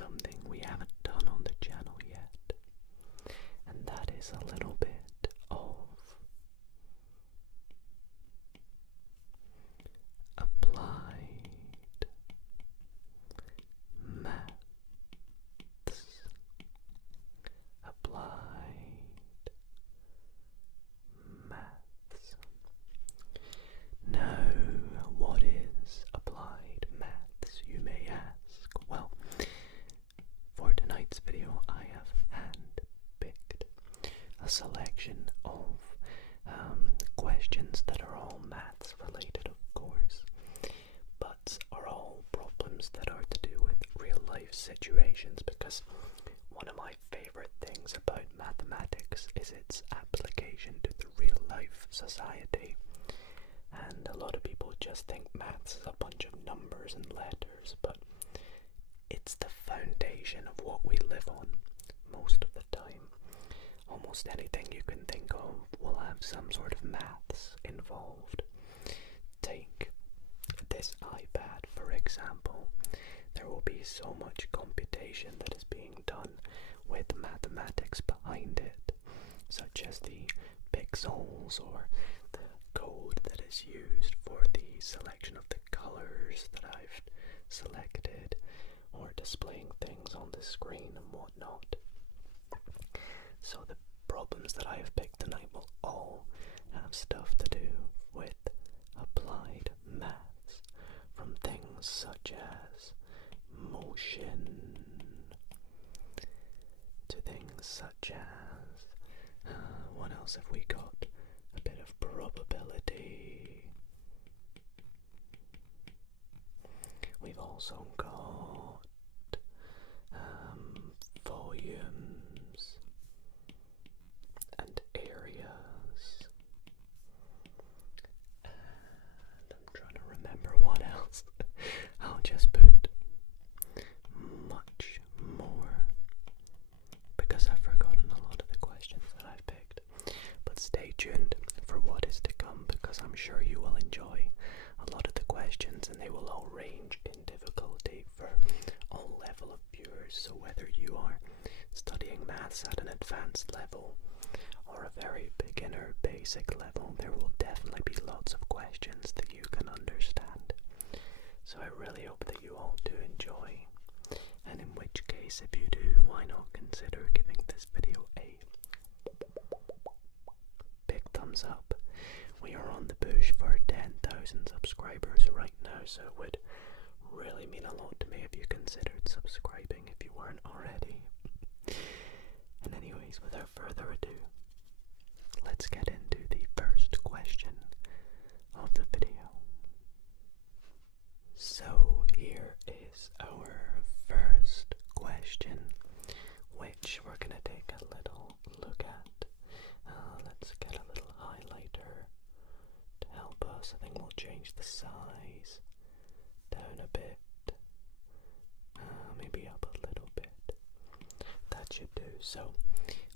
something we haven't done on the channel yet, and that is a little bit of applied maths. Applied maths. Now, what is applied maths, you may ask? Well, for tonight's video, I have hand-picked a selection of questions that are all maths related, of course, but are all problems that are to do with real-life situations, because one of my favorite things about mathematics is its application to the real-life society. And a lot of people just think maths is a bunch of numbers and letters, but it's the foundation of what we live on most of the time. Almost anything you can think of will have some sort of maths involved. Take this iPad, for example. There will be so much computation that is being done with mathematics behind it, such as the pixels or the code that is used for the selection of the colors that I've selected, or displaying things on the screen and whatnot. So the problems that I have picked tonight will all have stuff to do with applied maths, from things such as motion to things such as what else have we got? A bit of probability. We've also got volumes and areas, and I'm trying to remember what else. I'll just put much more, because I've forgotten a lot of the questions that I've picked. But stay tuned for what is to come, because I'm sure you will enjoy a lot of the questions, and they will all range in difficulty for all level of viewers. So whether you are studying maths at an advanced level or a very beginner basic level, there will definitely be lots of questions that you can understand. So I really hope that you all do enjoy, and in which case, if you do, why not consider giving this video a big thumbs up. We are on the push for 10,000 subscribers right now, so it would really mean a lot to me if you considered subscribing if you weren't already. And anyways, without further ado, let's get into the first question of the video. So here is our first question, which we're going to take a little look at. Let's get a little highlighter to help us. I think we'll change the size down a bit, maybe up a little bit. That should do. So,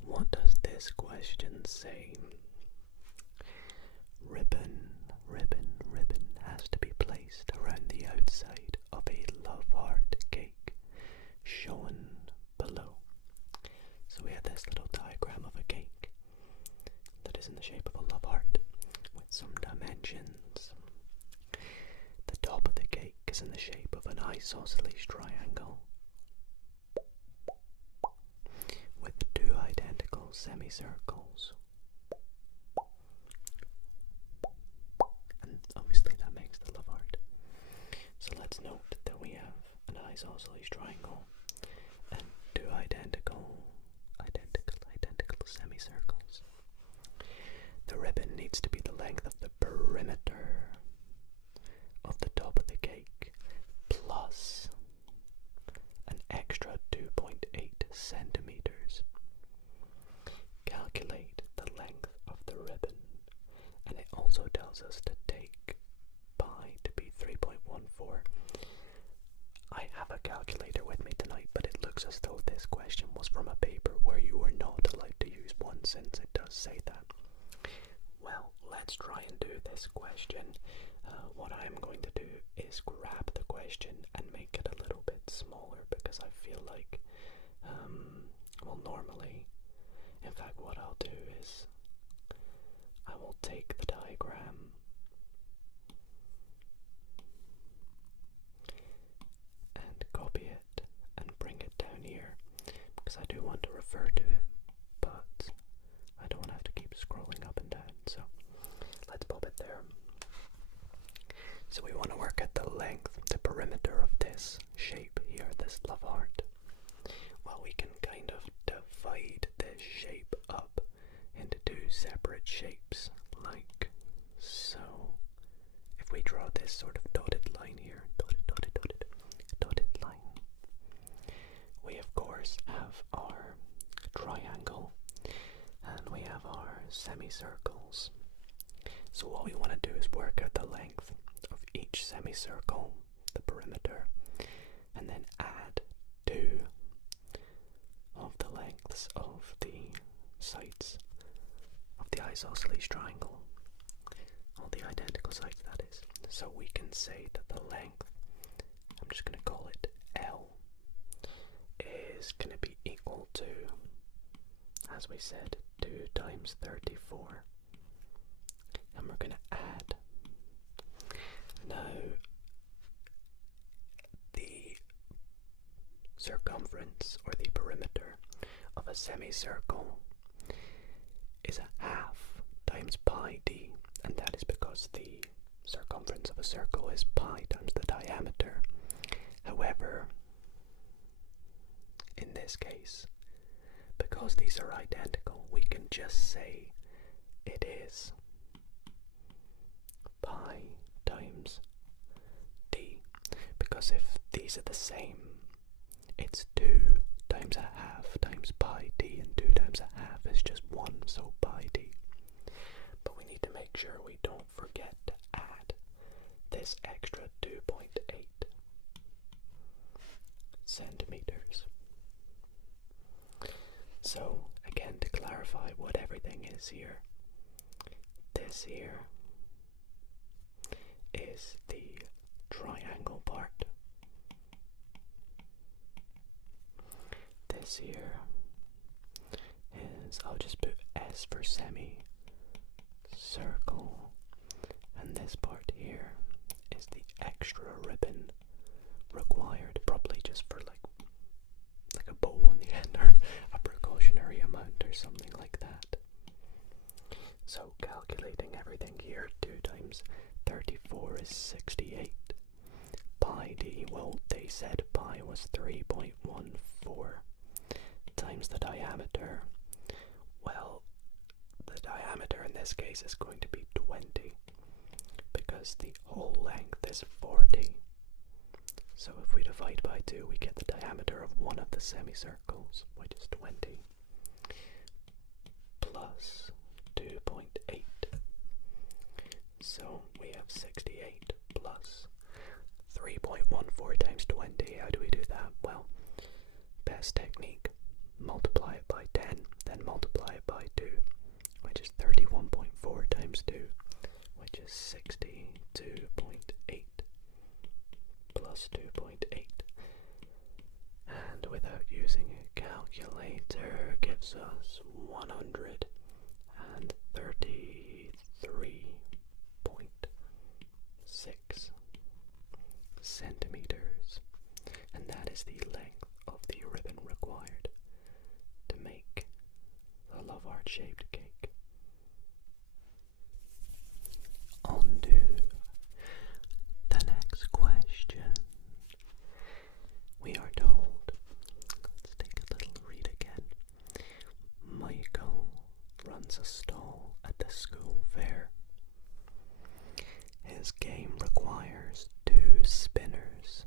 what does this question say? Ribbon has to be placed around the outside of a love heart cake shown below. So we have this little diagram of a cake that is in the shape of a love heart with some dimensions. The top of the cake is in the shape of an isosceles triangle with two identical semicircles. And obviously that makes the love heart. So let's note that we have an isosceles triangle and two identical semicircles. The ribbon needs to be the length of the perimeter of the top of the cake plus an extra 2.8 centimeters. Calculate the length of the ribbon, and it also tells us to take pi to be 3.14. I have a calculator with me tonight, but it looks as though this question was from a paper where you were not allowed to use one, since it does say that. Well, let's try and do this question. What I'm going to do is grab the question and make it a little bit smaller, because because I feel like, well, normally, in fact, what I'll do is I will take the diagram and copy it and bring it down here, because I do want to refer to it, but I don't want to have to keep scrolling up and down, so let's pop it there. So we want to work at the length, the perimeter of this shape here, this love heart. Well, we can kind of divide this shape up into two separate shapes, like so. If we draw this sort of dotted line here, dotted line, we of course have our triangle and we have our semicircles. So what we want to do is work out the length of each semicircle, the perimeter, and then add 2 of the lengths of the sides of the isosceles triangle, all the identical sides, that is. So we can say that the length, I'm just going to call it L, is going to be equal to, as we said, 2 times 34. And we're going to add. Now, the circumference, or the perimeter, of a semicircle is a half times pi d, and that is because the circumference of a circle is pi times the diameter. However, in this case, because these are identical, we can just say it is pi times d, because if these are the same, it's 2 times a half times pi d, and 2 times a half is just 1, so pi d. But we need to make sure we don't forget to add this extra 2.8 centimeters. So again, to clarify what everything is here, this here is the triangle part. This here is, I'll just put S for semi circle, and this part here is the extra ribbon required, probably just for like a bow on the end, or a precautionary amount or something like that. So calculating everything here, 2 times 34 is 68. Pi d, well, they said pi was 3.14 times the diameter. Well, the diameter in this case is going to be 20, because the whole length is 40. So if we divide by 2, we get the diameter of one of the semicircles, which is 20, plus 2.8. So we have 68 plus 3.14 times 20. How do we do that? Well, best technique, multiply it by 10, then multiply it by 2, which is 31.4 times 2, which is 62.8 plus 2.8. And without using a calculator, gives us 133.6 centimeters, and that is the length of the ribbon required to make the love heart shaped cake. On to the next question. We are told, let's take a little read again. Michael runs a stall at the school fair. His game requires 2 spinners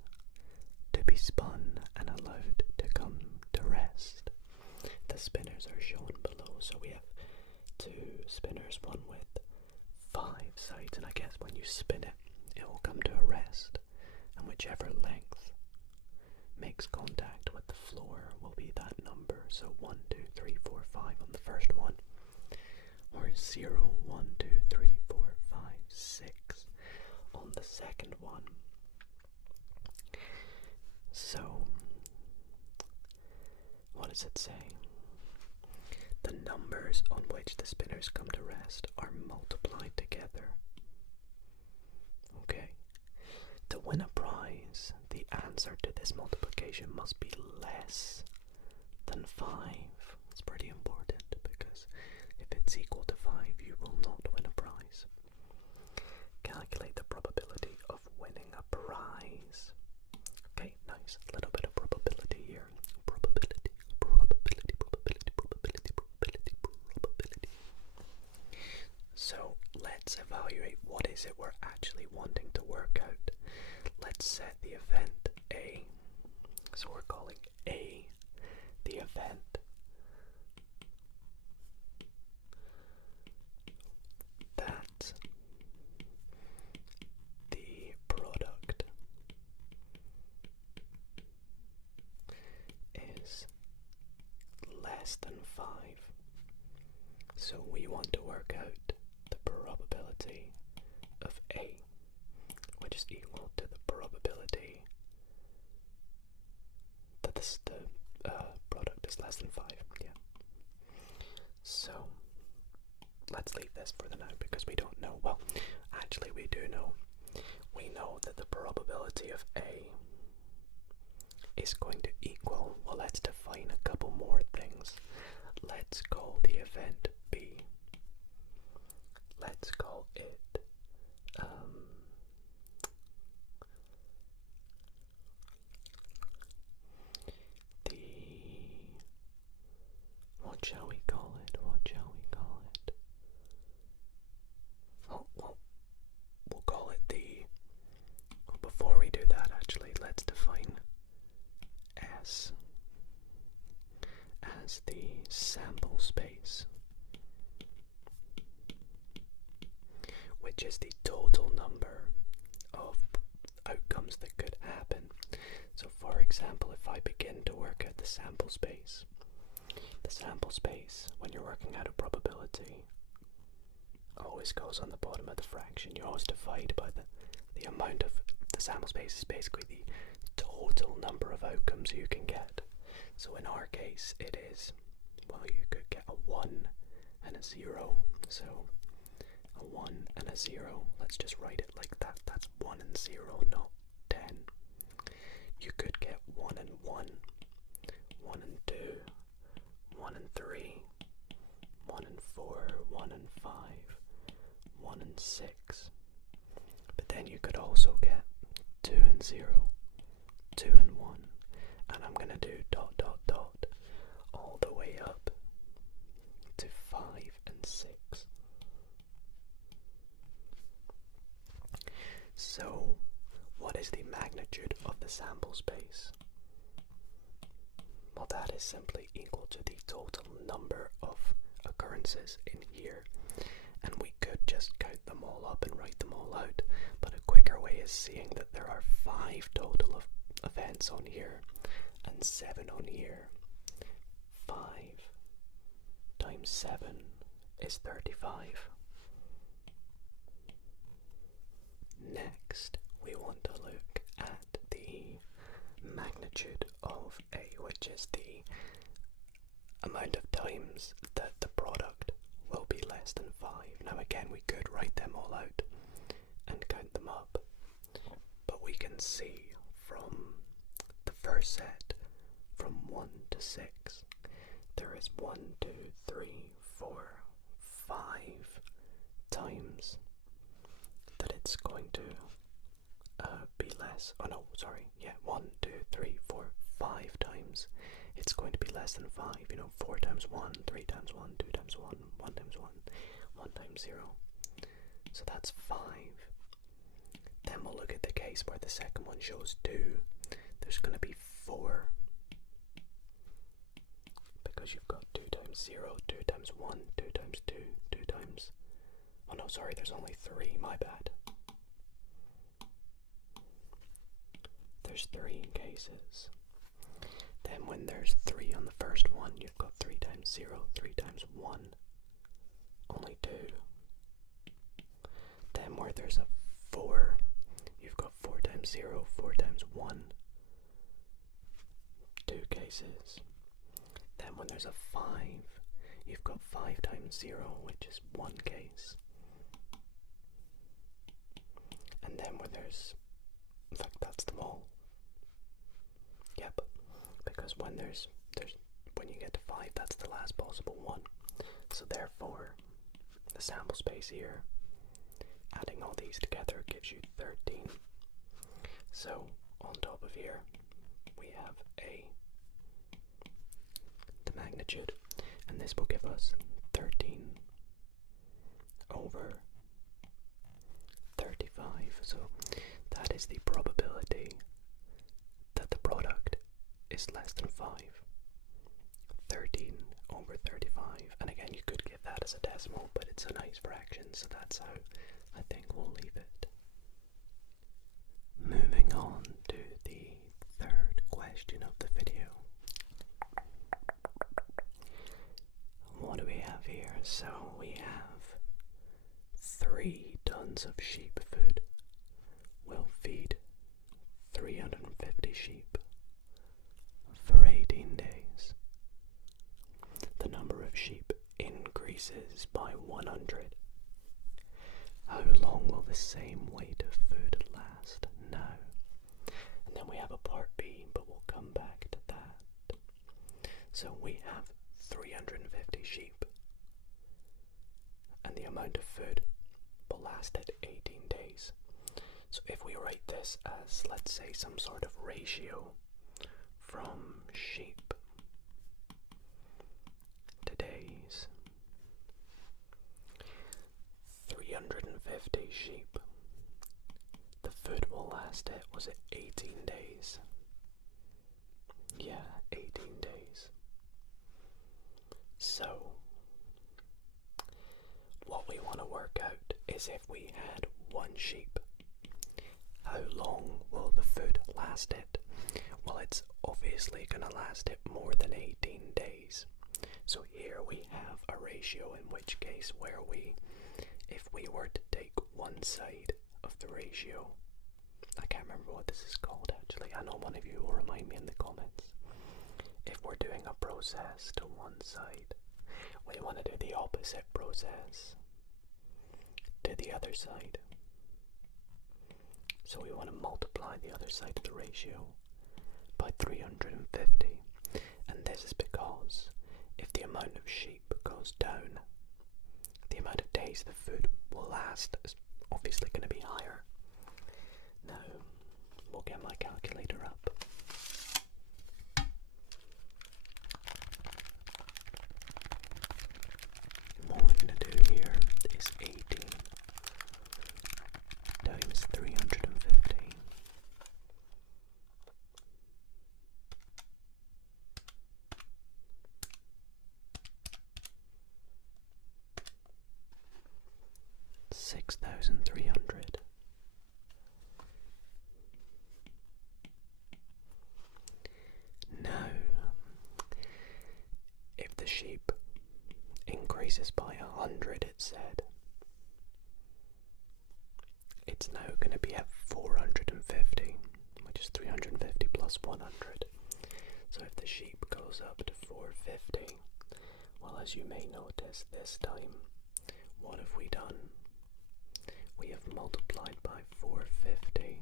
to be spun and allowed to come to rest. The spinners are shown below, so we have 2 spinners, one with 5 sides, and I guess when you spin it, it will come to a rest, and whichever length makes contact with the floor will be that number. So 1, 2, 3, 4, 5 on the first one, or 0, 1, 2, 3, 4, 5, 6 on the second one. So what does it say? The numbers on which the spinners come to rest are multiplied together. Okay. To win a prize, the answer to this multiplication must be less than 5. It's pretty important because if it's equal to 5, you will not win a prize. Calculate the probability of winning a prize. Okay, nice. A little bit of probability here. Probability. So let's evaluate what is it we're actually wanting to work out. Let's set the event A. So we're calling A the event that the product is less than 5. So we want to work out the probability of A, which is equal to the probability that the product is less than 5. Yeah. So let's leave this for the now because we don't know. Well, actually we do know. We know that the probability of A is going to equal, well, let's define a couple more things. Let's call the event B. Let's call it what shall we call it? Oh, well, we'll call it before we do that, actually, let's define S as the sample space, which is the total number of outcomes that could happen. So for example, if I begin to work out the sample space, when you're working out a probability, always goes on the bottom of the fraction. You always divide by the amount of the sample space is basically the total number of outcomes you can get. So in our case it is, well, you could get a 1 and a 0. So a 1 and a 0, let's just write it like that. That's 1 and 0, not 10. You could get 1 and 1, 1 and 2, 1 and 3, 1 and 4, 1 and 5, 1 and 6. But then you could also get 2 and 0, 2 and 1, and I'm going to do ... all the way up to 5 and 6. So, what is the magnitude of the sample space? Well, that is simply equal to the total number of occurrences in here. And we could just count them all up and write them all out. But a quicker way is seeing that there are 5 total of events on here and 7 on here. 5 times 7 is 35. Next, we want to look at the magnitude of A, which is the amount of times that the product will be less than 5. Now again, we could write them all out and count them up, but we can see from the first set, from 1 to 6, there is 1, 2, 3, 4, 5 times that it's going to be less. Oh no, sorry. Yeah, 1, 2, 3, 4, 5 times it's going to be less than 5. 4 times 1, 3 times 1, 2 times 1, 1 times 1, 1 times 0. So that's 5. Then we'll look at the case where the second one shows 2. There's going to be 4. Because you've got 2 times 0, 2 times 1, 2 times 2, 2 times... Oh no, sorry, there's only 3, my bad. There's 3 cases. Then when there's 3 on the first one, you've got 3 times 0, 3 times 1, only 2. Then where there's a 4, you've got 4 times 0, 4 times 1, 2 cases. then when there's a 5, you've got 5 times 0, which is 1 case. And then when there's, in fact, that's them all. Yep, because when when you get to 5, that's the last possible one. So therefore, the sample space here, adding all these together, gives you 13. So on top of here, we have the magnitude, and this will give us 13 over 35. So that is the probability that the product is less than 5. 13 over 35. And again, you could give that as a decimal, but it's a nice fraction, so that's how I think we'll leave it. Moving on to the third question of the video. What do we have here? So we have 3 tons of sheep food will feed 350 sheep for 18 days. The number of sheep increases by 100. How long will the same weight of food last? Now. And then we have a part B, but we'll come back to that. So we have 350 sheep, and the amount of food will last it 18 days. So if we write this as, let's say, some sort of ratio from sheep to days, 350 sheep, the food will last it, was it 18 days? Yeah, 18 days. So, what we want to work out is if we had 1 sheep, how long will the food last it? Well, it's obviously going to last it more than 18 days. So here we have a ratio, in which case where if we were to take one side of the ratio, I can't remember what this is called actually, I know one of you will remind me in the comments. If we're doing a process to one side, we want to do the opposite process to the other side. So we want to multiply the other side of the ratio by 350. And this is because if the amount of sheep goes down, the amount of days the food will last is obviously going to be higher. Now, we'll get my calculator up. What we're going to do here is 18 times 350. $6,300. Now, if the sheep increases by 100, it said, it's now going to be at 450, which is 350 plus 100. So if the sheep goes up to 450, well, as you may notice this time, what have we done? We have multiplied by 450.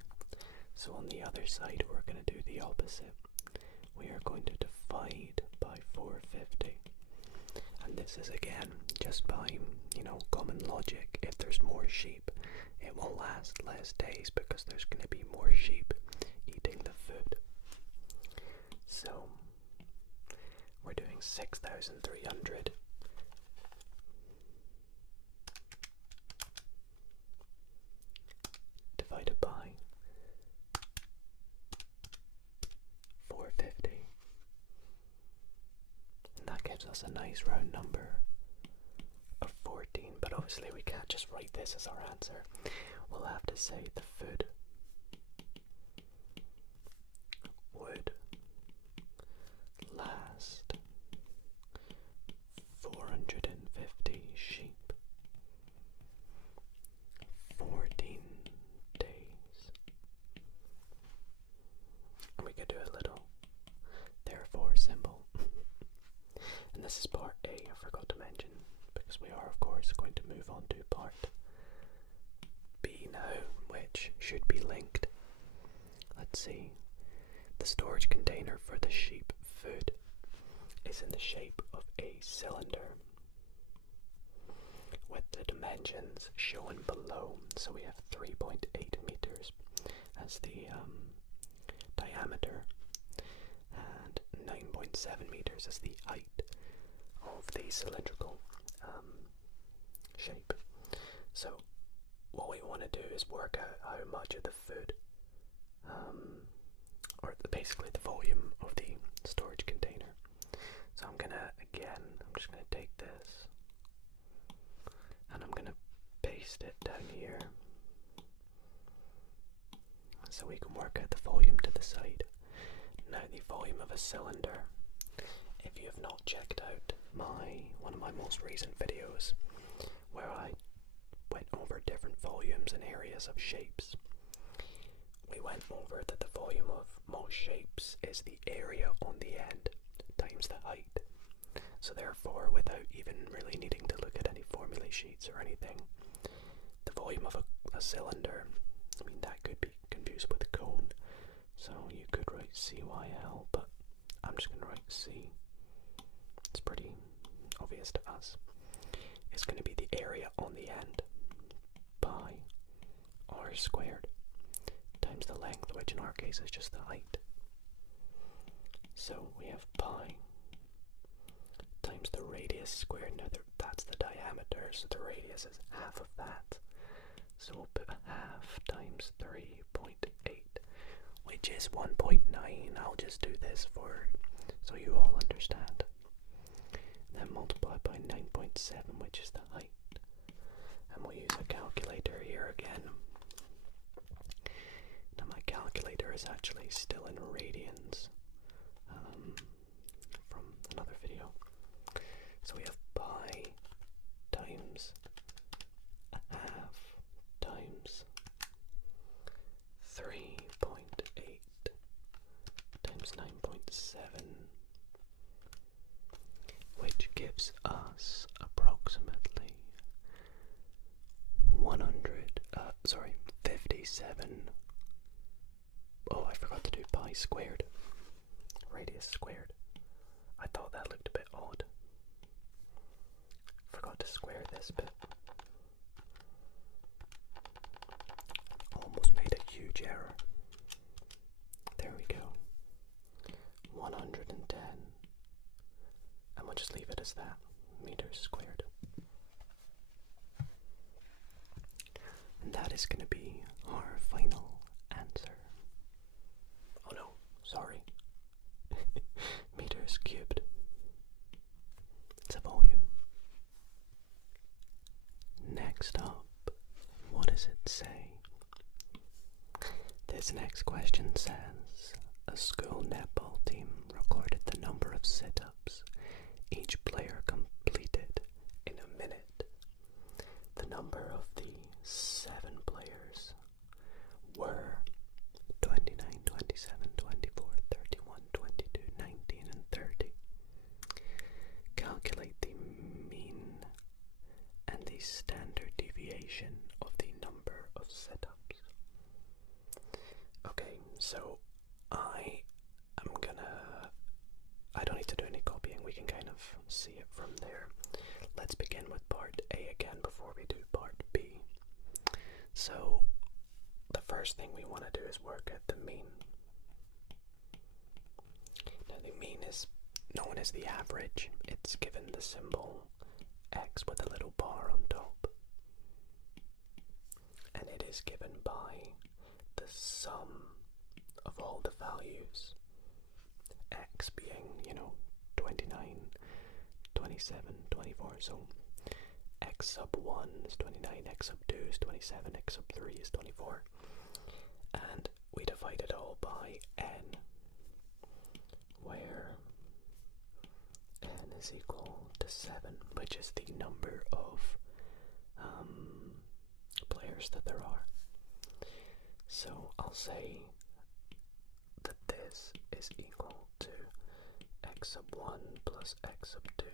So on the other side, we're going to do the opposite. We are going to divide by 450. And this is again just by, common logic. If there's more sheep, it will last less days because there's going to be more sheep eating the food. So we're doing 6,300 divided by 450. And that gives us a nice round number of 14, but obviously we can't just write this as our answer. We'll have to say the food would last 450 sheep 14 days. And we could do a little therefore symbol. move on to part B now, which should be linked. Let's see. The storage container for the sheep food is in the shape of a cylinder with the dimensions shown below. So we have 3.8 meters as the diameter and 9.7 meters as the height of the cylindrical shape. So what we want to do is work out how much of the food, or basically the volume of the storage container. So I'm just gonna take this and I'm gonna paste it down here so we can work out the volume to the side. Now the volume of a cylinder, if you have not checked out one of my most recent videos where I went over different volumes and areas of shapes, we went over that the volume of most shapes is the area on the end times the height. So therefore, without even really needing to look at any formula sheets or anything, the volume of a cylinder, I mean, that could be confused with a cone. So you could write CYL, but I'm just going to write C. It's pretty obvious to us. It's going to be the area on the end by r squared times the length, which in our case is just the height. So we have pi times the radius squared. Now that's the diameter, so the radius is half of that. So we'll put half times 3.8, which is 1.9. I'll just do this so you all understand. Then multiply by 9.7, which is the height. And we'll use a calculator here again. Now my calculator is actually still in radians from another video. So we have pi times a half times 3.8 times 9.7, which gives us approximately 57. Oh, I forgot to do pi squared, radius squared. I thought that looked a bit odd. Forgot to square this bit. Almost made a huge error. There we go. 110. And we'll just leave it as that. Meters squared. And that is going to be our final answer. Oh no, sorry. Meters cubed. It's a volume. Next up, what does it say? This next question says, a school netball team recorded the number of sit-ups each player completed in a minute. The number of the 7 players were 29, 27, 24, 31, 22, 19, and 30. Calculate the mean and the standard deviation of the number of sit-ups. Okay, so I don't need to do any copying, we can kind of see it from there. Let's begin with part A again before we do part B. So, the first thing we want to do is work at the mean. Now the mean is known as the average. It's given the symbol X with a little bar on top. And it is given by the sum of all the values. X being, 29, 27, 24. So X sub 1 is 29, X sub 2 is 27, X sub 3 is 24. And we divide it all by n, where n is equal to 7, which is the number of players that there are. So I'll say that this is equal to X sub 1 plus X sub 2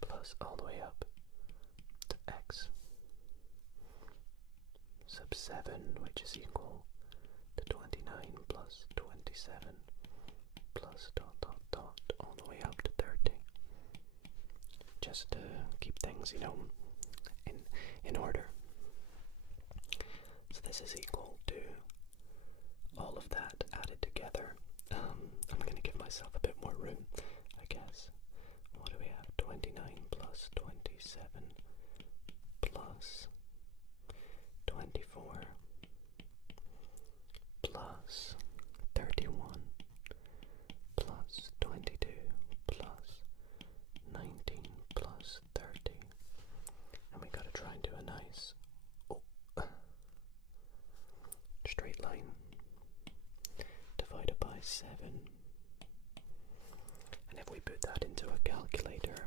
plus all the way up x sub 7, which is equal to 29 plus 27 plus dot dot dot all the way up to 30. Just to keep things, in order. So this is equal to all of that added together. I'm going to give myself a bit more room, I guess. What do we have? 29 plus 27 plus 24 plus 31 plus 22 plus 19 plus 30. And we gotta try and do a nice straight line divided by 7. And if we put that into a calculator,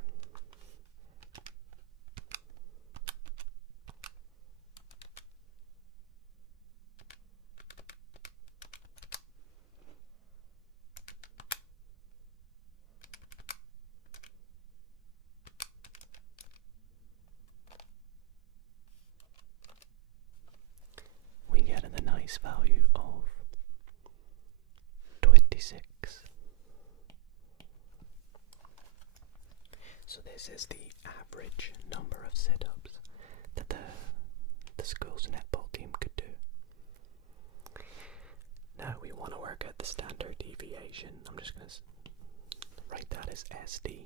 we get a nice value of 26. So this is the average number of sit-ups that the school's netball team could do. Now we want to work out the standard deviation. I'm just going to write that as SD.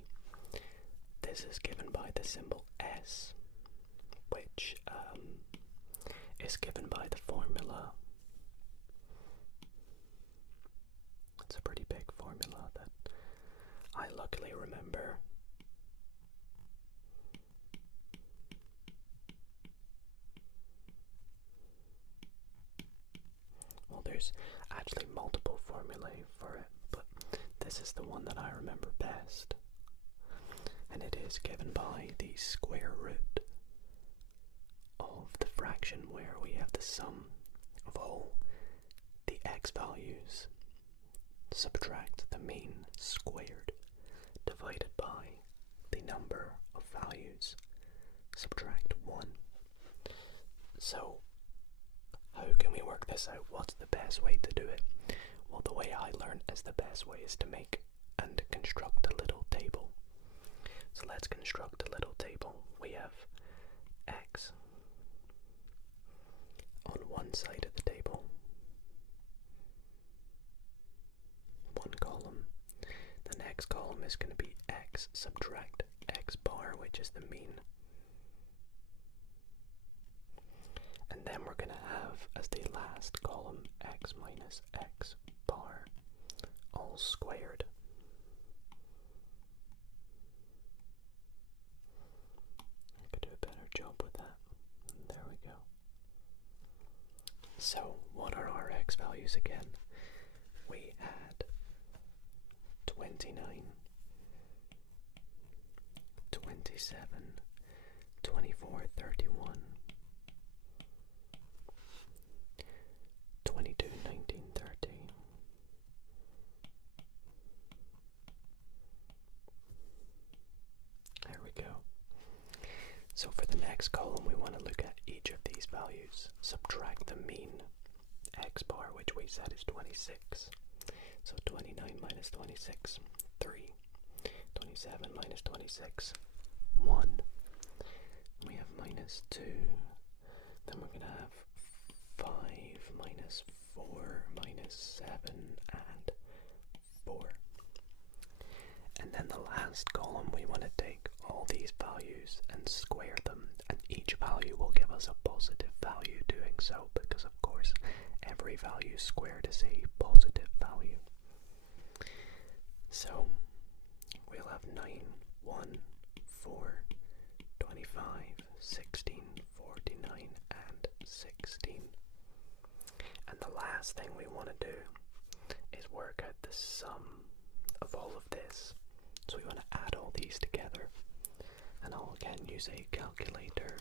This is given by the symbol S, which is given by the formula. It's a pretty big formula that I luckily remember. Well, there's actually multiple formulae for it, but this is the one that I remember best. And it is given by the square root of the fraction where we have the sum of all the x values, subtract the mean squared, divided by the number of values, subtract 1. So how can we work this out? What's the best way to do it? Well, the way I learned is the best way is to make and construct a little table. So let's construct a little table. We have x on one side of the table, one column. The next column is going to be x subtract x bar, which is the mean. And then we're going to have as the last column x minus x bar, all squared. I could do a better job with that. There we go. So, what are our x values again? We had 29, 27, 24, 31, 22, 19, 30. There we go. So for the next column, we want to look at each of these values. Subtract the mean x bar, which we said is 26. So 29 minus 26, 3. 27 minus 26, 1. We have minus 2. Then we're going to have 5 minus 4 minus 7 and 4. And then the last column, we want to take all these values and square them, and each value will give us a positive value doing so, because of course every value squared is a positive value. So we'll have 9, 1, 4, 25, 16, 49, and 16. And the last thing we want to do is work out the sum of all of this. So we want to add all these together. And I'll again use a calculator.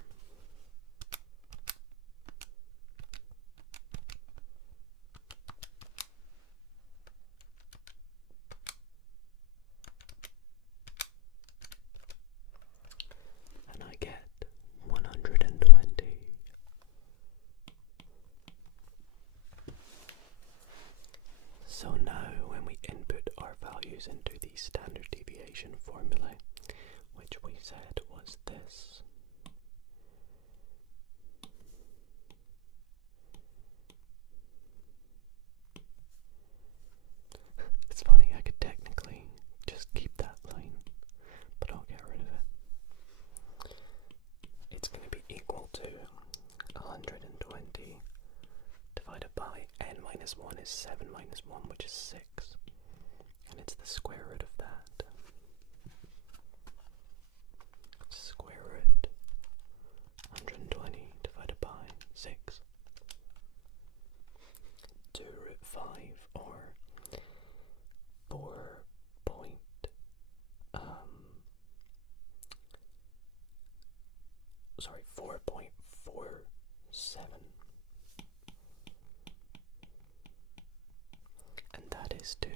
And I get 100 deviation formulae, which we said was this. It's funny, I could technically just keep that line, but I'll get rid of it. It's going to be equal to 120 divided by n minus 1 is 7 minus 1, which is 6. And it's the square root of that. Square root 120 divided by 6. 2 root 5, or 4.47. And that is two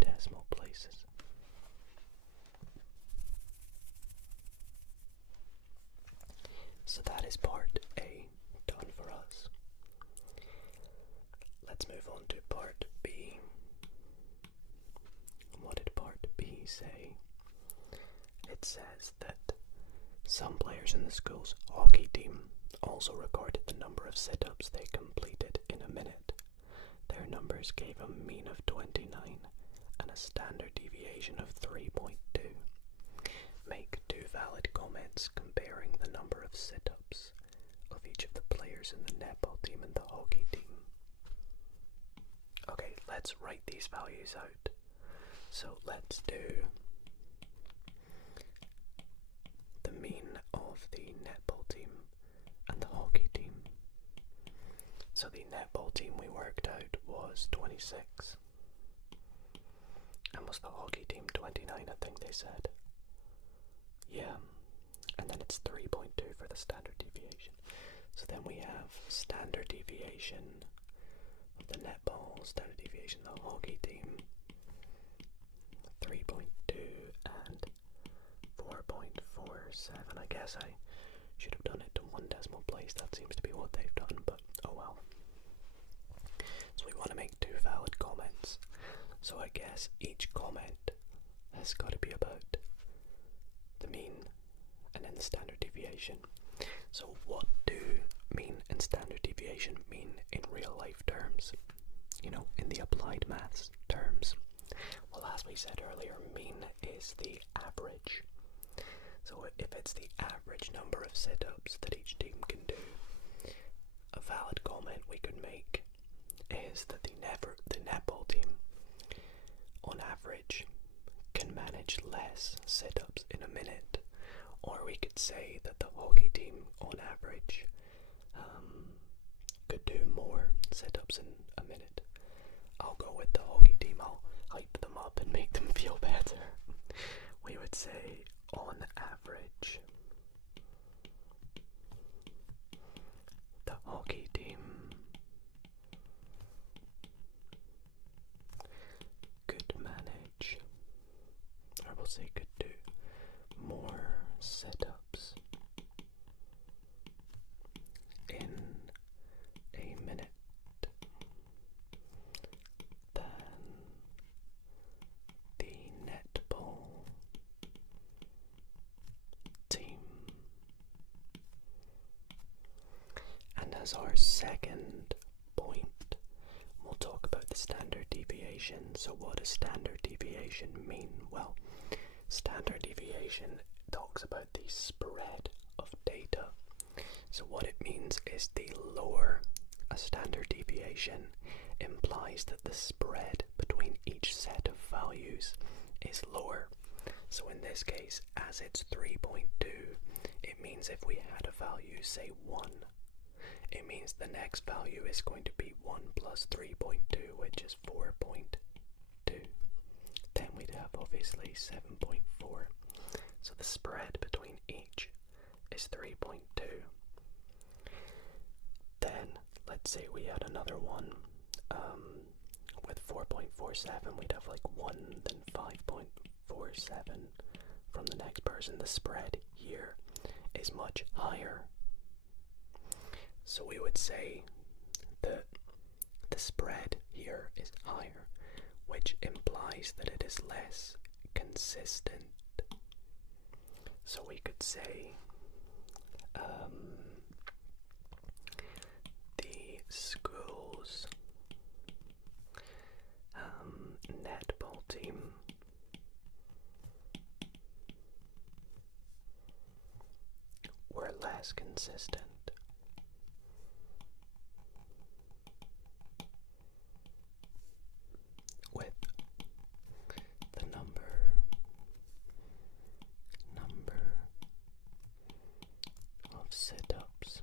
decimal places. So that is part A done for us. Let's move on to part B. What did part B say? It says that some players in the school's hockey team also recorded the number of sit-ups they completed in a minute. Their numbers gave a mean of 29 and a standard deviation of 3.2. Make 2 valid comments comparing the number of sit-ups of each of the players in the netball team and the hockey team. Okay, let's write these values out. So let's do the mean of the netball team and the hockey team. So the netball team we worked out was 26. And was the hockey team 29, I think they said. Yeah. And then it's 3.2 for the standard deviation. So then we have standard deviation of the netball, standard deviation of the hockey team, 3.2 and 4.47. I guess I should have done it to 1 decimal place. That seems to be what they've done, but oh well. So we want to make 2 valid comments. So I guess each comment has got to be about the mean and then the standard deviation. So what do mean and standard deviation mean in real life terms? You know, in the applied maths terms. Well, as we said earlier, mean is the average. So if it's the average number of sit-ups that each team can do, a valid comment we could make is that the netball team, on average, can manage less sit-ups in a minute. Or we could say that the hockey team, on average, could do more sit-ups in a minute. I'll go with the hockey team. I'll hype them up and make them feel better. We would say, on average, the hockey team could manage, or we'll say could do more sit-ups in a minute than the netball team. And as our second point, we'll talk about the standard deviation. So what does standard deviation mean? Well, standard deviation talks about the spread of data. So what it means is the lower a standard deviation implies that the spread between each set of values is lower. So in this case, as it's 3.2, it means if we had a value, say 1, it means the next value is going to be 1 plus 3.2, which is 4.2. Then we'd have obviously 7.4. So the spread between each is 3.2. Then let's say we had another one with 4.47. We'd have like 1, then 5.47 from the next person. The spread here is much higher. So we would say that the spread here is higher, which implies that it is less consistent. So we could say the school's netball team were less consistent. With the number of sit-ups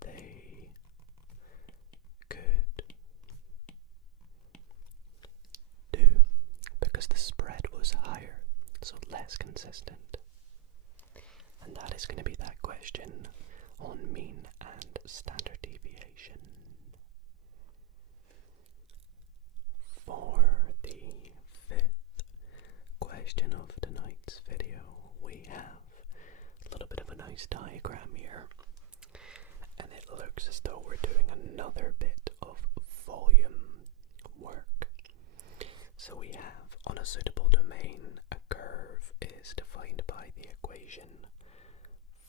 they could do, because the spread was higher, so less consistent. And that is going to be that question on mean and standard deviation. For the fifth question of tonight's video, we have a little bit of a nice diagram here, and it looks as though we're doing another bit of volume work. So we have, on a suitable domain, a curve is defined by the equation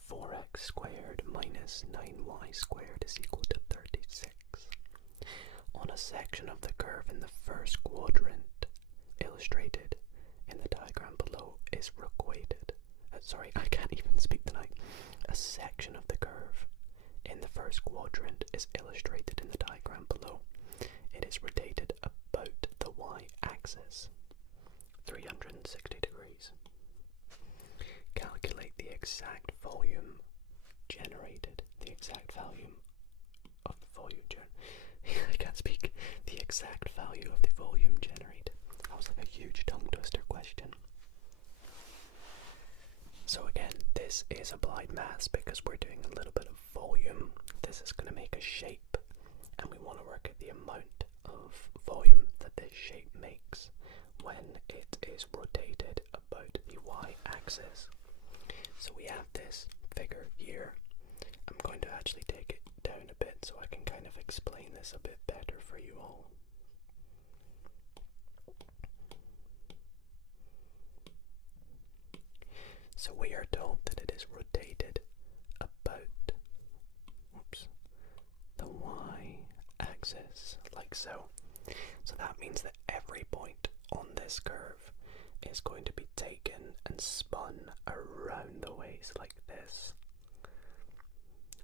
4x squared minus 9y squared is equal to 36. On a section of the curve in the first quadrant, illustrated in the diagram below, is equated. I can't even speak tonight. A section of the curve in the first quadrant is illustrated in the diagram below. It is rotated about the y-axis, 360 degrees. Calculate the exact volume generated, the exact volume of the volume I can't speak. The exact value of the volume generated. That was like a huge tongue twister question. So again, this is applied maths because we're doing a little bit of volume. This is going to make a shape, and we want to work at the amount of volume that this shape makes when it is rotated about the y-axis. So we have this figure here. I'm going to actually take it down a bit so I can kind of explain this a bit better for you all. So we are told that it is rotated about the y-axis, like so. So that means that every point on this curve is going to be taken and spun around the waist like this.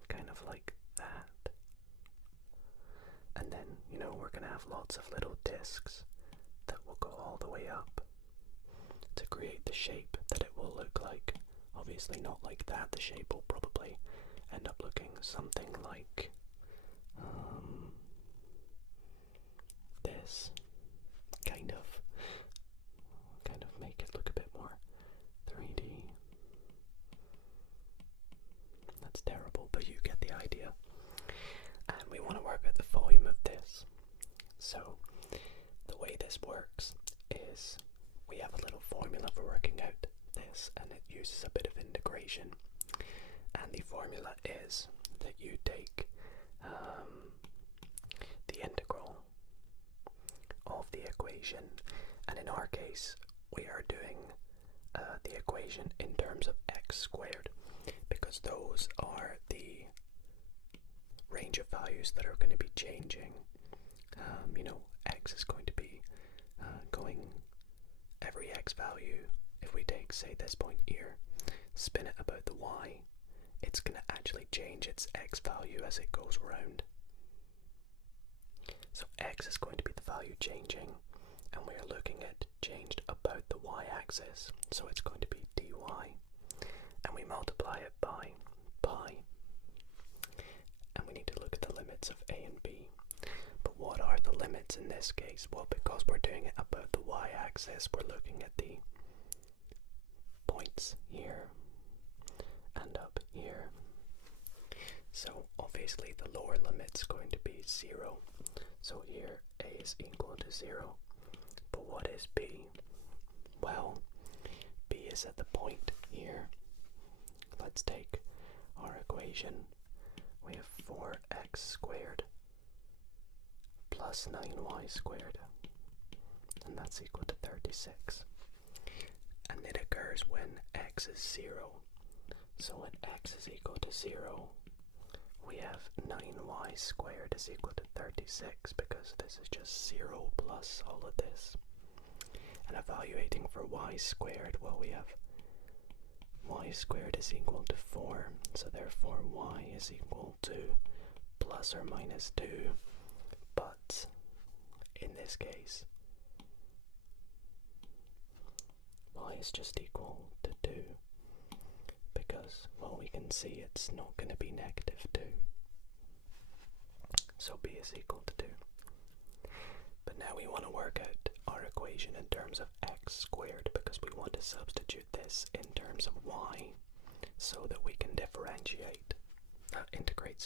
Kind of like that. And then, we're going to have lots of little discs that will go all the way up to create the shape that it will look like. Obviously not like that. The shape will probably end up looking something like this. Kind of make it look a bit more 3D. That's terrible, but you get the idea. And we want to work at the volume of this. So the way this works is we have a little formula for working out this, and it uses a bit of integration. And the formula is that you take the integral of the equation, and in our case we are doing the equation in terms of x squared, because those are the range of values that are going to be changing. X is going to be going every x value. If we take, say, this point here, spin it about the y, it's going to actually change its x value as it goes around. So x is going to be the value changing, and we are looking at changed about the y-axis, so it's going to be dy, and we multiply it by pi, and we need to look at the limits of a and b. But what are the limits in this case? Well, because we're doing it about the y-axis, we're looking at the points here and up here. So obviously the lower limit's going to be 0. So here a is equal to 0. But what is b? Well, b is at the point here. Let's take our equation. We have 4x squared plus 9y squared and that's equal to 36. And it occurs when x is 0. So when x is equal to 0, we have 9y squared is equal to 36, because this is just 0 plus all of this. And evaluating for y squared, well, we have y squared is equal to 4, so therefore y is equal to plus or minus 2, but in this case, y is just equal to 2, because, well, we can see it's not going to be negative 2, so b is equal to 2. But now we want to work out our equation in terms of x squared, because we want to substitute this in terms of y so that we can integrate.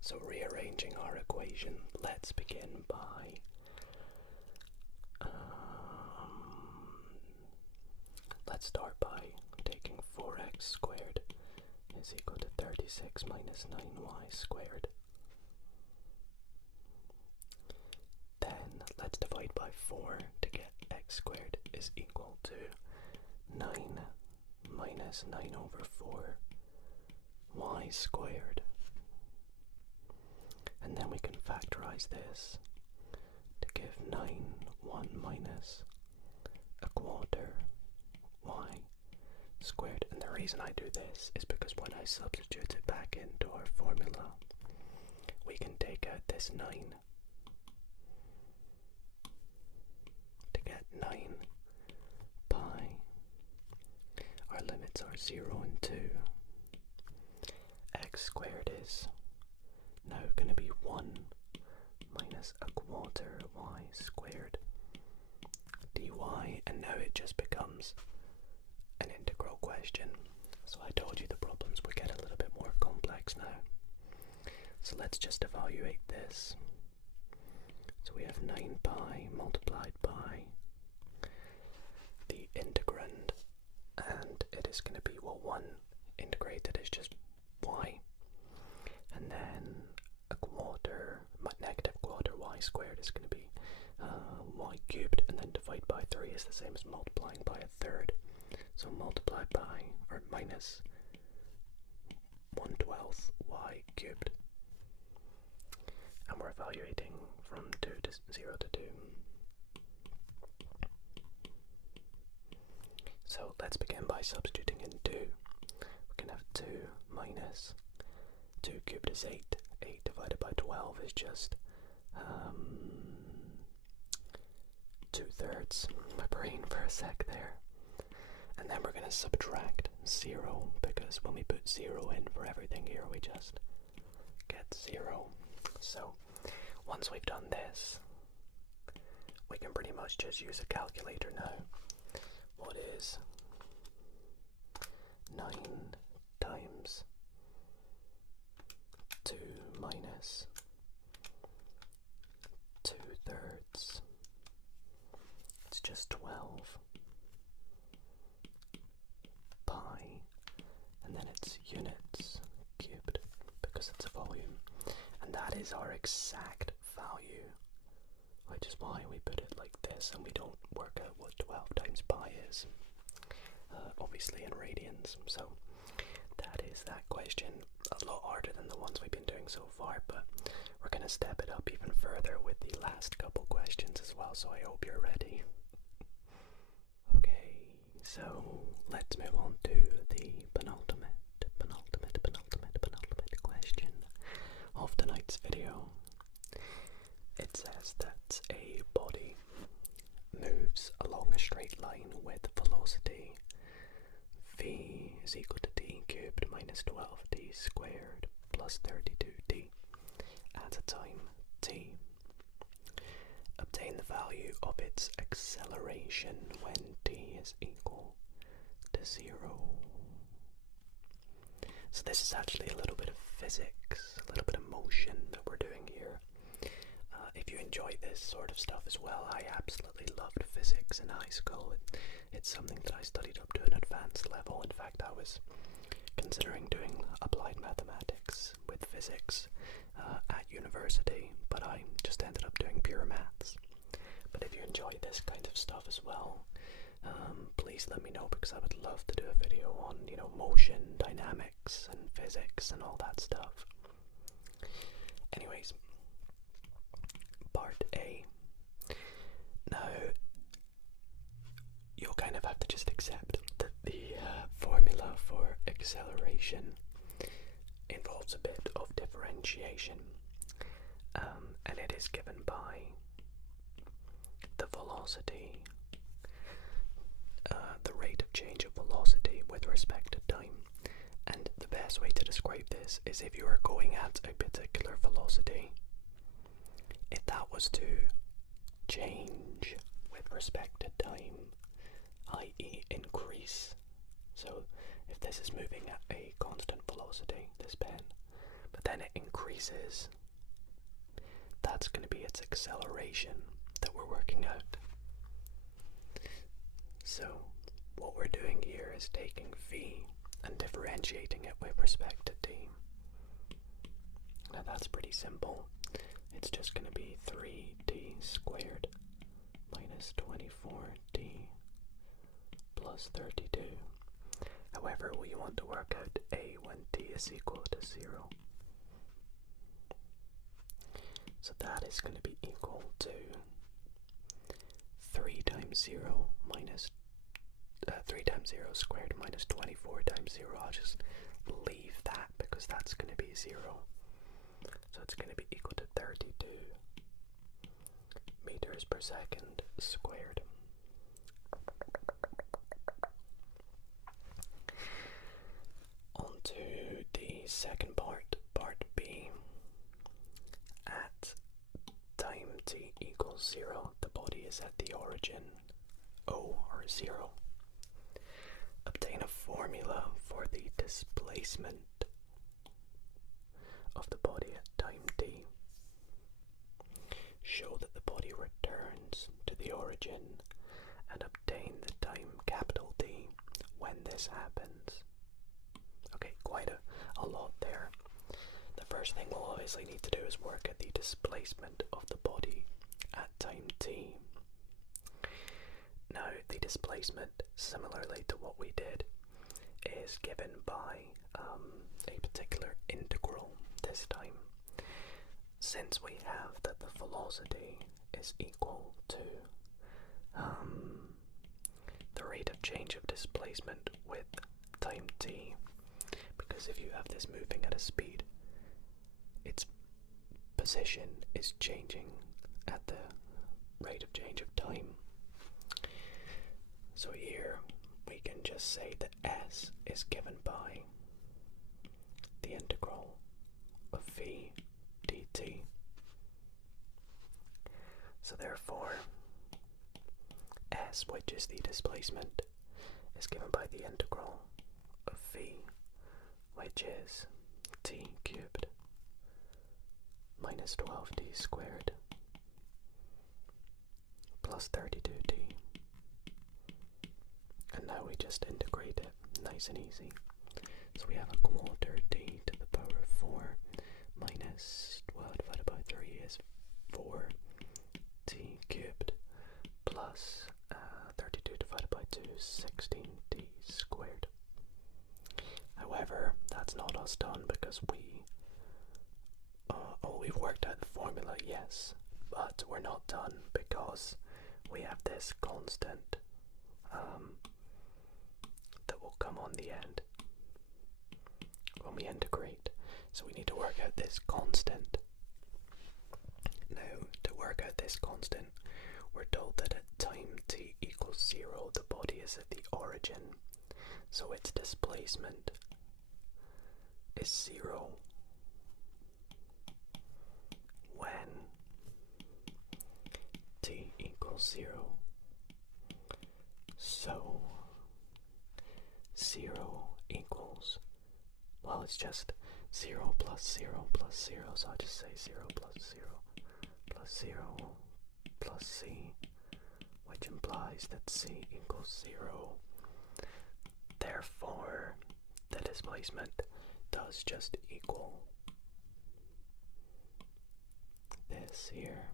So rearranging our equation, let's begin by let's start by taking 4x squared is equal to 36 minus 9y squared. Then let's divide by 4 to get x squared is equal to 9 minus 9 over 4 y squared. And then we can factorize this to give 9 1 minus a quarter y squared. And the reason I do this is because when I substitute it back into our formula, we can take out this 9 to get 9 pi. Our limits are 0 and 2. X squared is now going to be 1 minus a quarter y squared dy, and now it just becomes an integral question. So I told you the problems would get a little bit more complex now. So let's just evaluate this. So we have 9 pi multiplied by the integrand, and it is going to be, well, 1 integrated is just y, and then a quarter, negative quarter y squared is going to be y cubed, and then divide by 3 is the same as multiplying by a third. So multiply by, or minus 1/12 y cubed. And we're evaluating from 0 to 2. So let's begin by substituting in 2. We can have 2 minus 2 cubed is 8. 8 divided by 12 is just 2/3. My brain for a sec there. And then we're going to subtract 0, because when we put 0 in for everything here, we just get 0. So once we've done this, we can pretty much just use a calculator now. What is 9 times 2 minus 2/3? It's just 12 pi, and then it's units cubed because it's a volume, and that is our exact value, which is why we put it like this and we don't work out what 12 times pi is, obviously in radians. So that is that question. A lot harder than the ones we've been doing so far, but we're going to step it up even further with the last couple questions as well, so I hope you're ready. Okay, so let's move on to the penultimate question of tonight's video. It says that a body moves along a straight line with velocity v is equal to d cubed minus 12d squared plus 32d at a time t. Obtain the value of its acceleration when t is equal to 0. So this is actually a little bit of physics, a little bit of motion that we're doing here. If you enjoy this sort of stuff as well, I absolutely loved physics in high school. It's something that I studied up to an advanced level. In fact, I was considering doing applied mathematics with physics at university, but I just ended up doing pure maths. But if you enjoy this kind of stuff as well, please let me know, because I would love to do a video on, motion, dynamics, and physics, and all that stuff. Anyways, part A. Now, you'll kind of have to just accept that the formula for acceleration involves a bit of differentiation, and it is given by the velocity, the rate of change of velocity with respect to time. And the best way to describe this is, if you are going at a particular velocity, if that was to change with respect to time, i.e. increase, so if this is moving at a constant velocity, this pen, but then it increases, that's going to be its acceleration that we're working out. So what we're doing here is taking v and differentiating it with respect to t. Now that's pretty simple. It's just going to be 3d squared minus 24d plus 32. However, we want to work out a when t is equal to 0. So that is going to be equal to 3 times 0 minus 3 times 0 squared minus 24 times 0. I'll just leave that because that's going to be 0. So it's going to be equal to 32 meters per second squared. On to the second part, part B. At time t equals 0, the body is at the origin O, or 0. Obtain a formula for the displacement of the body at time t. Show that the body returns to the origin, and obtain the time capital T when this happens. Okay, quite a lot there. The first thing we'll obviously need to do is work at the displacement of the body at time t. Now, the displacement, similarly to what we did, is given by a particular integral this time. Since we have that the velocity is equal to the rate of change of displacement with time t, because if you have this moving at a speed, its position is changing at the rate of change of time. So here we can just say that s is given by the integral of v dt. So therefore, s, which is the displacement, is given by the integral of v, which is t cubed minus 12d squared plus 32d. And now we just integrate it, nice and easy. So we have a quarter d to the power of 4 minus 12 divided by 3 is 4t cubed plus 32 divided by 2 is 16d squared. However, that's not us done, because we've worked out the formula, yes, but we're not done because we have this constant that will come on the end when we integrate. So we need to work out this constant. Now, to work out this constant, we're told that at time t equals 0, the body is at the origin, so its displacement is 0 when t equals 0. So 0 equals, well, it's just 0 plus 0 plus 0, so I'll just say 0 plus 0 plus 0 plus c, which implies that c equals 0. Therefore, the displacement does just equal this here.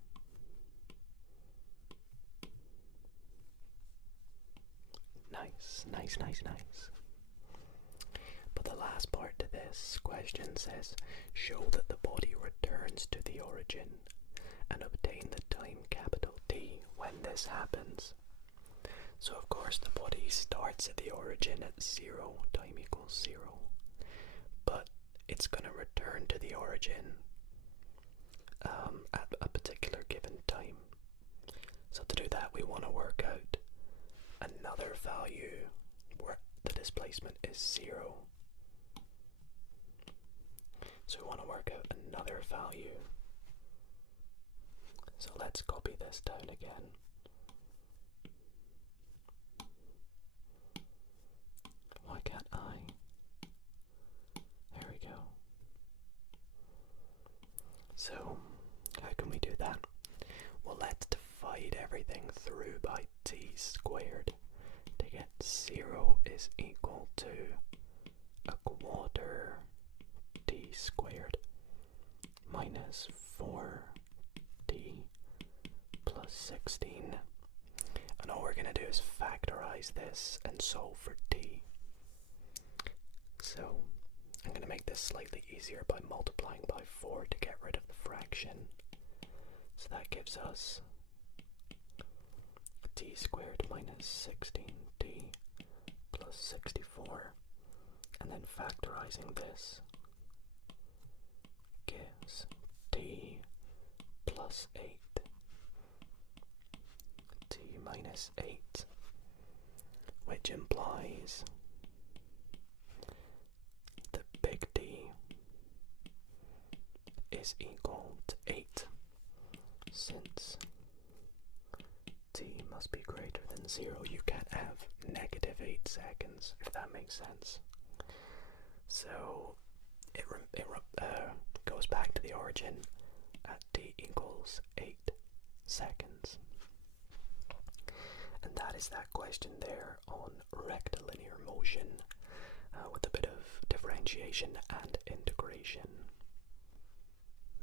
Nice, nice, nice, nice. But the last part to this question says, show that the body returns to the origin and obtain the time capital T when this happens. So of course the body starts at the origin at 0, time equals 0, but it's going to return to the origin at a particular given time. So to do that we want to work out another value where the displacement is 0. So we want to work out another value. So let's copy this down again. Why can't I? There we go. So, how can we do that? Well, let's divide everything through by t squared to get 0 is equal to a quarter t squared minus 4t plus 16. And all we're going to do is factorize this and solve for t. So I'm going to make this slightly easier by multiplying by 4 to get rid of the fraction. So that gives us t squared minus 16t plus 64. And then factorizing this gives t plus 8, t minus 8, which implies the big D is equal to 8, since t must be greater than 0. You can't have negative 8 seconds, if that makes sense. So it goes back to the origin at t equals 8 seconds. And that is that question there on rectilinear motion with a bit of differentiation and integration.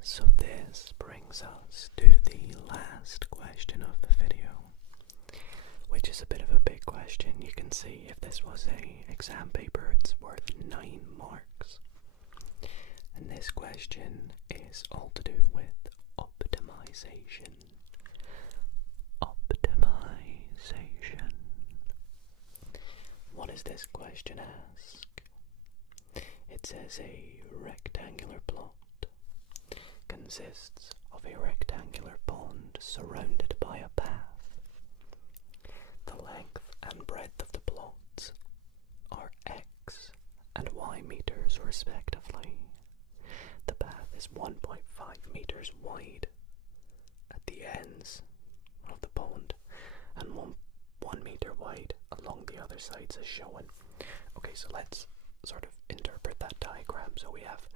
So this brings us to the last question of the video, which is a bit of a big question. You can see if this was a exam paper, it's worth 9 marks. And this question is all to do with optimization. Optimization. What does this question ask? It says a rectangular plot consists of a rectangular pond surrounded by a path. The length and breadth of the plot are x and y meters respectively. The path is 1.5 meters wide at the ends of the pond and 1 meter wide along the other sides as shown. Okay, so let's sort of interpret that diagram. So we have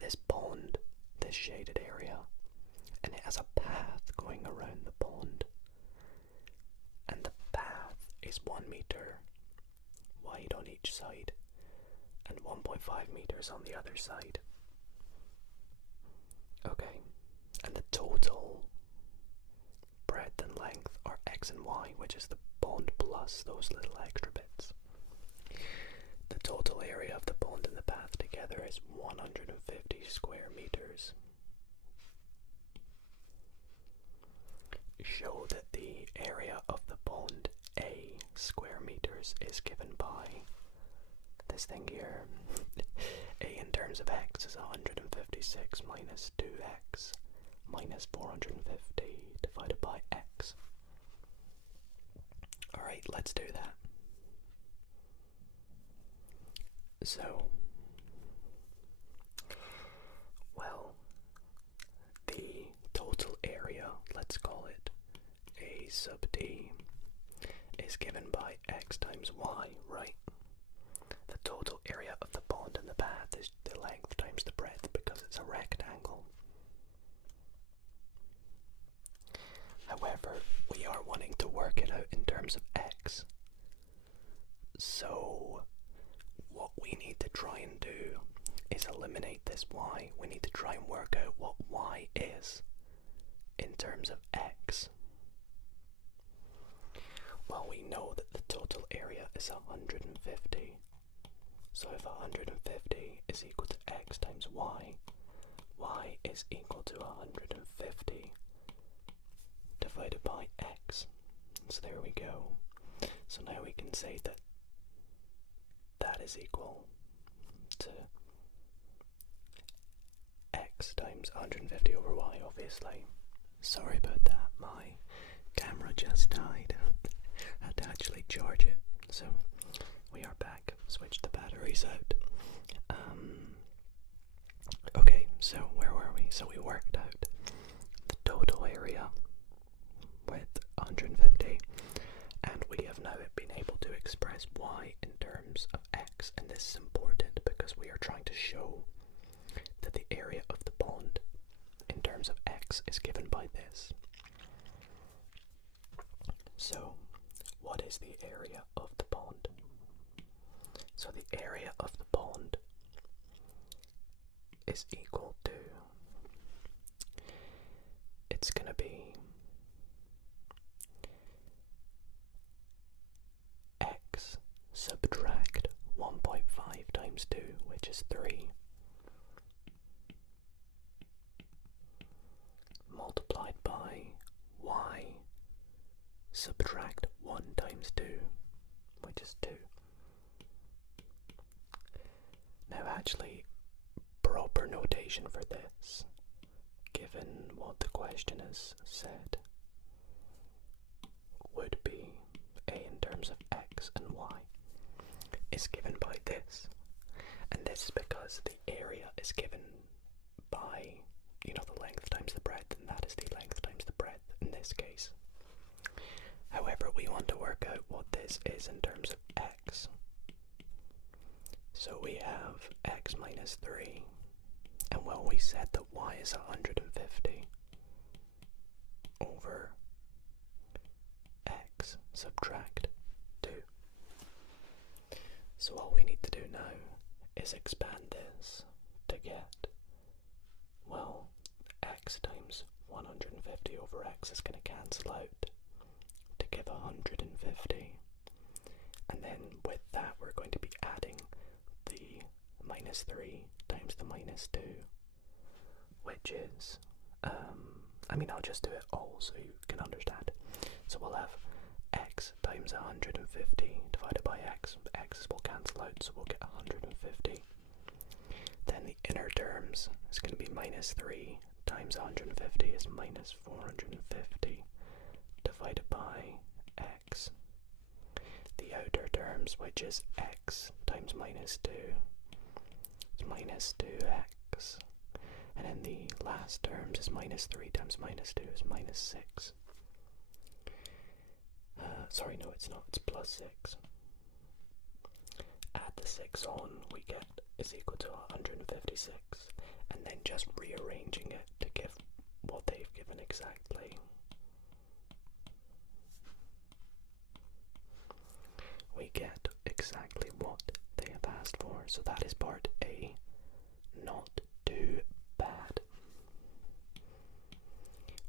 this pond, this shaded area, and it has a path going around the pond, and the path is 1 meter wide on each side and 1.5 meters on the other side. Okay, and the total breadth and length are x and y, which is the pond plus those little extra bits. The total area of the pond and the path together is 150 square meters. Show that the area of the pond, A square meters, is given by this thing here. A in terms of x is 156 minus 2x minus 450 divided by x. Alright, let's do that. So, well, the total area, let's call it A sub d, is given by x times y, right? The total area of the pond and the path is the length times the breadth because it's a rectangle. However, we are wanting to work it out in terms of x. So, what we need to try and do is eliminate this y. We need to try and work out what y is in terms of x. Well, we know that the total area is 150. So if 150 is equal to x times y is equal to 150 divided by x. So there we go. So now we can say that that is equal to x times 150 over y, obviously. Sorry about that, my camera just died. I had to actually charge it. So we are back. Switch the batteries out. Okay, so where were we? So we worked out the total area with 150, and we have now been able to express y in terms of x, and this is important because we are trying to show that the area of the pond in terms of x is given by this. So what is the area of the pond? So the area of the pond is equal to, it's going to be x subtract 1.5 times 2, which is 3, multiplied by y subtract 1 times 2, which is 2. Now actually, proper notation for this, given what the question has said, would be a in terms of x and y is given by this. And this is because the area is given by, the length times the breadth, and that is the length times the breadth in this case. However, we want to work out what this is in terms of x. So we have x minus 3, and well, we said that y is 150 over x subtract 2. So all we need to do now is expand this to get, well, x times 150 over x is going to cancel out to give 150. And then with that we're going to be adding the minus 3 times the minus 2, which is, I'll just do it all so you can understand. So we'll have x times 150 divided by x. X's will cancel out, so we'll get 150. Then the inner terms is going to be minus 3 times 150 is minus 450 divided by x. The outer terms, which is x times minus 2, is minus 2x. And then the last terms is minus 3 times minus 2 is minus 6. Sorry, no, it's not. It's plus 6. Add the 6 on, we get is equal to 156. And then just rearranging it to give what they've given exactly. We get exactly what they have asked for. So that is part A. Not too bad.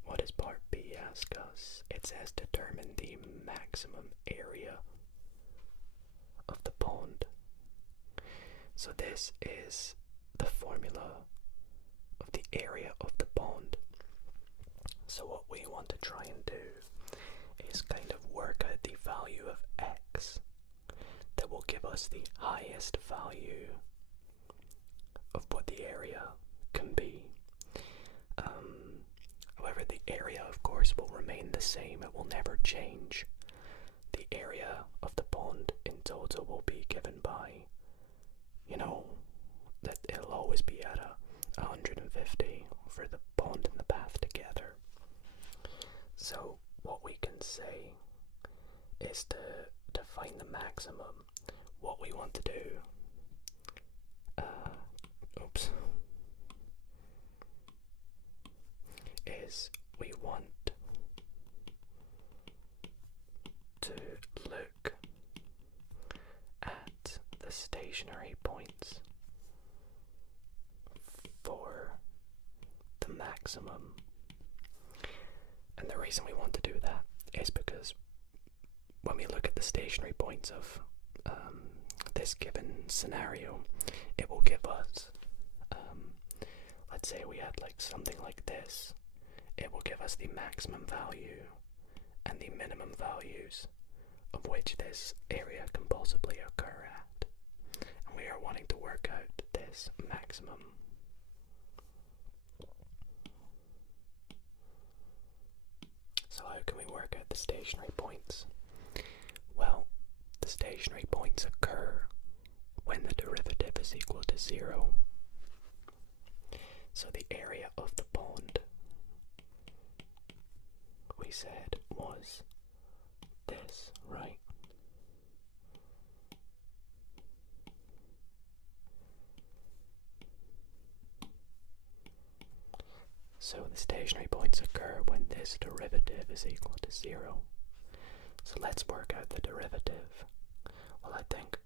What does part B ask us? It says determine the maximum area of the pond. So this is the formula of the area of the pond. So what we want to try and do is kind of work out the value of x that will give us the highest value of what the area can be. However, the area, of course, will remain the same. It will never change. The area of the pond in total will be given by, that it'll always be at 150 for the pond and the path together. So what we can say is to find the maximum. What we want to do, is we want to look at the stationary points for the maximum. And the reason we want to do that is because when we look at the stationary points of this given scenario, it will give us, let's say we had like something like this, it will give us the maximum value and the minimum values of which this area can possibly occur at. And we are wanting to work out this maximum. So how can we work out the stationary points? Well, the stationary points occur when the derivative is equal to 0. So the area of the pond, we said, was this, right? So the stationary points occur when this derivative is equal to 0. So let's work out the derivative. Well, I think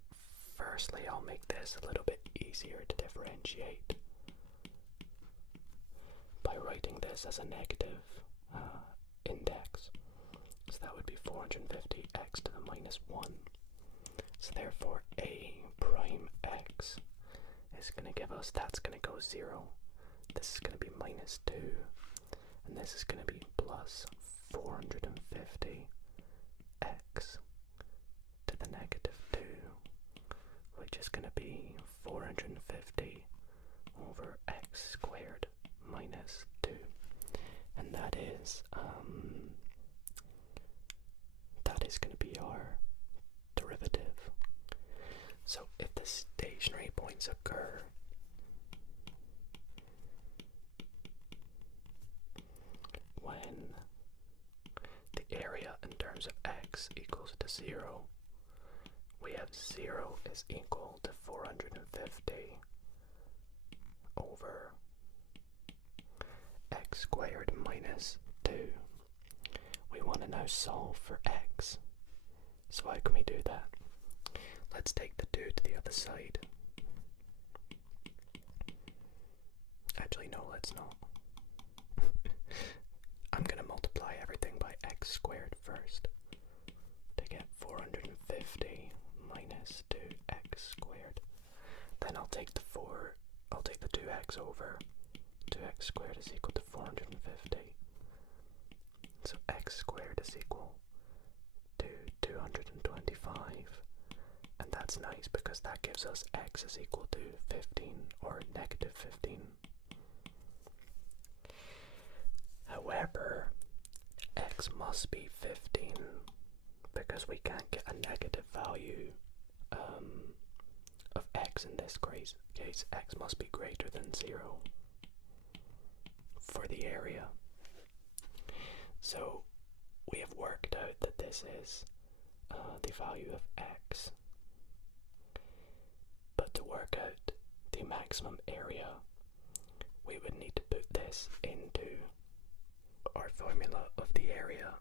firstly I'll make this a little bit easier to differentiate by writing this as a negative index. So that would be 450x to the minus 1. So therefore a prime x is going to give us, that's going to go 0. This is going to be minus 2. And this is going to be plus 450 x to the negative 2, which is going to be 450 over x squared minus 2. And that is going to be our derivative. So if the stationary points occur when the area in terms of x equals to 0, we have 0 is equal to 450 over x squared minus 2. We want to now solve for x. So how can we do that? Let's take the 2 to the other side. Actually, no, let's not. I'm going to multiply everything by x squared first to get 450 minus 2x squared. Then I'll take the 2x over. 2x squared is equal to 450. So x squared is equal to 225. And that's nice because that gives us x is equal to 15 or negative 15. However, x must be 15 because we can't get a negative value of x in this case. X must be greater than 0 for the area. So we have worked out that this is the value of x. But to work out the maximum area, we would need to put this into our formula of the area.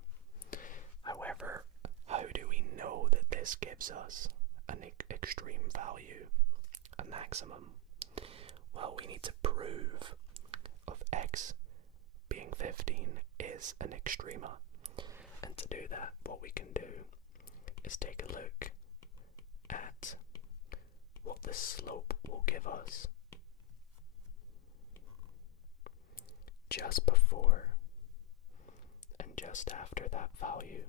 However, how do we know that this gives us an extreme value, a maximum? Well, we need to prove of x being 15 is an extrema. And to do that, what we can do is take a look at what the slope will give us just before and just after that value.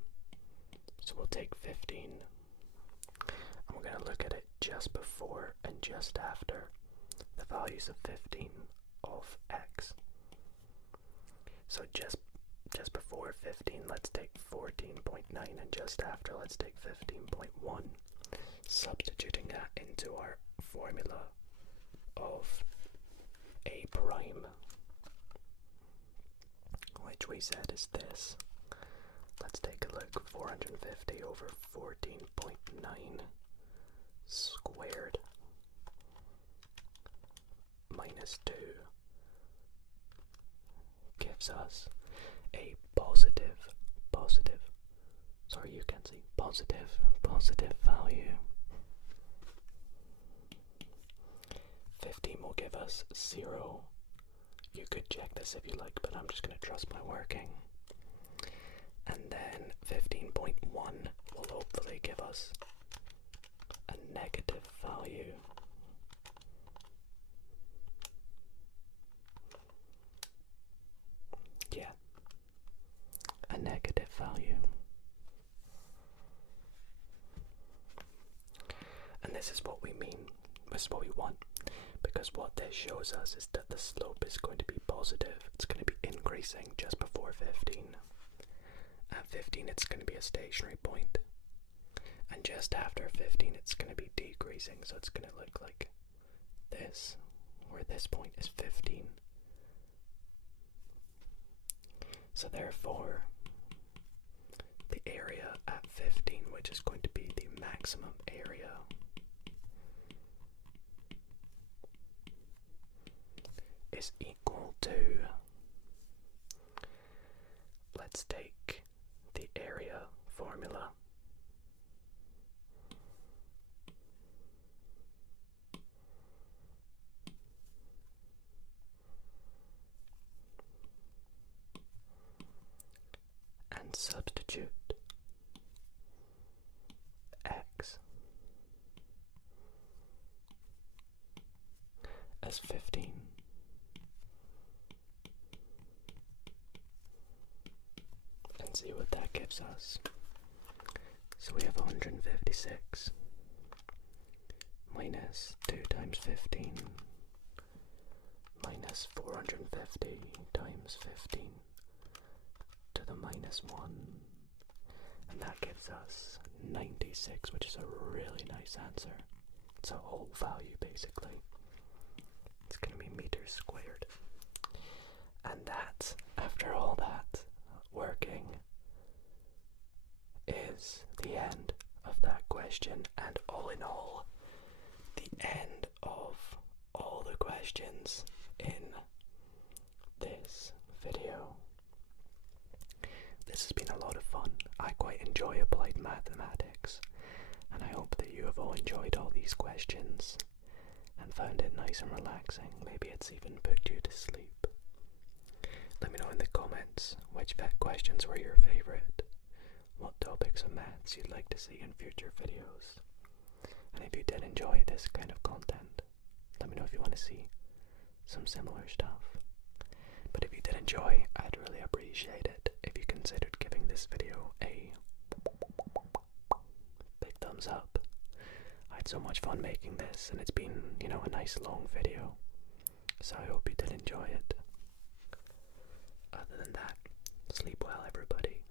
So we'll take 15 and we're going to look at it just before and just after the values of 15 of x. So just before 15, let's take 14.9, and just after, let's take 15.1. Substituting that into our formula of a prime, which we said is this. Let's take a look. 450 over 14.9 squared minus 2 gives us a positive value. 15 will give us 0. You could check this if you like, but I'm just going to trust my working. And then 15.1 will hopefully give us a negative value. Yeah, a negative value. And this is what we mean, this is what we want, because what this shows us is that the slope is going to be positive. It's going to be increasing just before 15. At 15 it's going to be a stationary point, and just after 15 it's going to be decreasing, so it's going to look like this, where this point is 15. So therefore, the area at 15, which is going to be the maximum area, is equal to, let's take the area formula. And substitute x as 15. And see what that gives us. So we have 156 minus 2 times 15 minus 450 times 15 to the minus 1, and that gives us 96, which is a really nice answer. It's a whole value basically. It's going to be meters squared. And that, after all that working, is the end of that question, and all in all, the end of all the questions in this video. This has been a lot of fun. I quite enjoy applied mathematics, and I hope that you have all enjoyed all these questions and found it nice and relaxing. Maybe it's even put you to sleep. Let me know in the comments which questions were your favourite, what topics of maths you'd like to see in future videos, and if you did enjoy this kind of content, let me know if you want to see some similar stuff. But if you did enjoy, I'd really appreciate it if you considered giving this video a big thumbs up. I had so much fun making this, and it's been, a nice long video, so I hope you did enjoy it. Other than that, sleep well everybody.